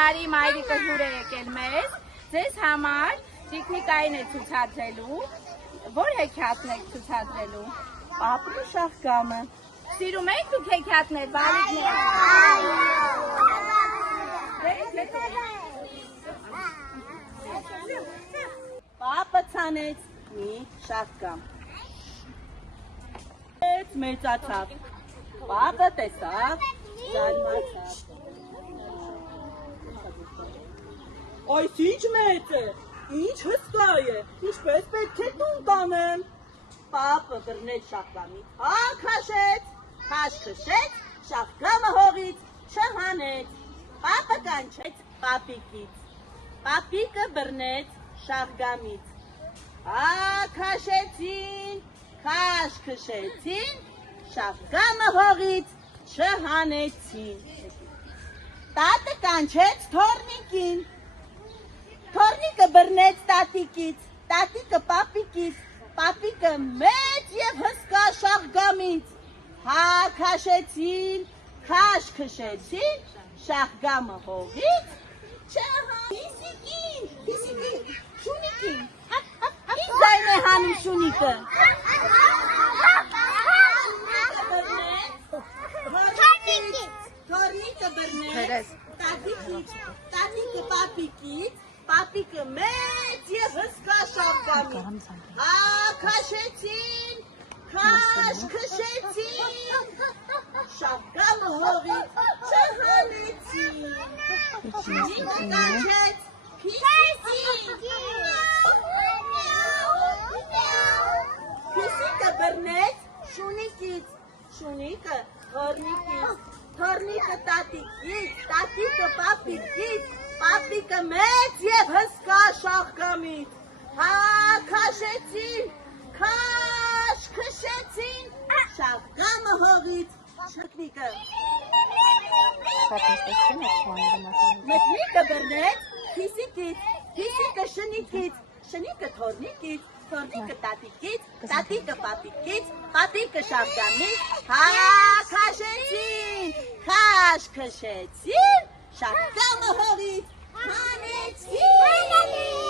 Համարի մայրիկը հյուր է եկել մեզ, ձեզ համար տիկնիկային է ցուցադրելու, որ հեքիաթն եք ցուցադրելու։ Պապն ու Շահկամը։ Սիրում եք դուք հեքիաթներ, բալիկներ։ Պապը ցանեց մի Շահկամ։ Մեծացավ։ Պապը տեսավ, զարմացավ։ Այս ինչ մեծ է, ինչ հսկա է, ինչպես պետք է տուն տանեմ։ Պապը բռնեց Շահկամից, քաշեց, քաշ քշեց, Շահկամը հողից չհանեց։ Պապը կանչեց պապիկից, պապիկը բռնեց Շահկամից, քաշեցին, քաշ քշեցին, Շահկամը հողից չհանեցին։ Տատը կանչեց թոռնիկին, թոռնիկը բռնեց տատիկից, տատիկը պապիկից, պապիկը մեծ և հսկա Շահկամից, քաշեցին, քաշ քշեցին, Շահկամը հողից չհանեցին։ Փիսիկին, շունիկին, ինչ ձայն է հանում շունիկը։ Թոռնիկը բռնեց տատիկից, տատիկը պապիկից, պապիկը մեծ և հսկա Շահկամից, քաշեցին, քաշ քշեցին, Շահկամը հողից չհանեցին։ Շունիկը կանչեց Փիսիկին, Փիսիկը բռնեց շունիկից, շունիկը թոռնիկից, թոռնիկը տատիկից, տատիկը պապիկից, պապիկը մեծ և հսկա Շահկամից, քաշեցին, քաշ քշեցին, Շահկամը հողից չկնիկը։ Մկնիկը բռնեց Փիսիկից, Փիսիկը շնիկից, շնիկը թոռնիկից, թոռնիկը տատիկից, տատիկը պապիկից, պապիկը Շահկամից, քաշեցին, քաշ քշեցին, Շահկամը հողից հանեցին։